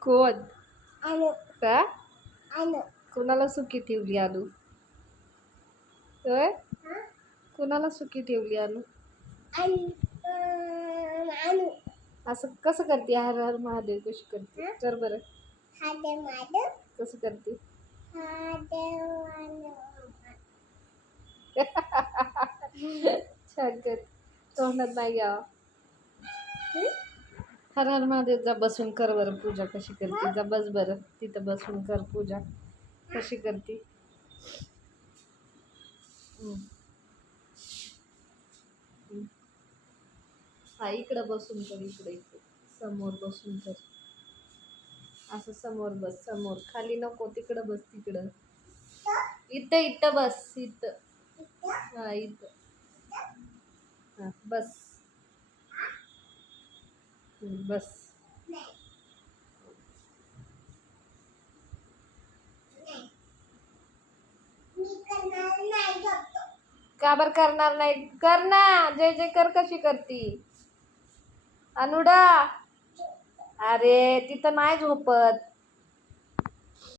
Good. आणू का? आणू कोणाला सुकी ठेवली आलू? होय? कोणाला सुकी ठेवली आलू? आणू असं कसं करते? हर हर महादेव कशी करते? कर बरं. हा माधव कसं करते? हा छान कर तोंडात नाही घ्यावा हर हर महादेव जा बसून कर बरं पूजा कशी करते. जा बस बरं. तिथं बसून कर पूजा कशी करते. हा इकडं बसून कर इकडे इकडे. समोर बसून कर. असं समोर बस समोर. खाली नको तिकडं बस तिकडं. इथं इथं बस इथं. हा इथं. हा बस. बस. का बर करणार नाही? कर ना. जय जय कर कशी करती? अनुडा. अरे तिथं नाही झोपत.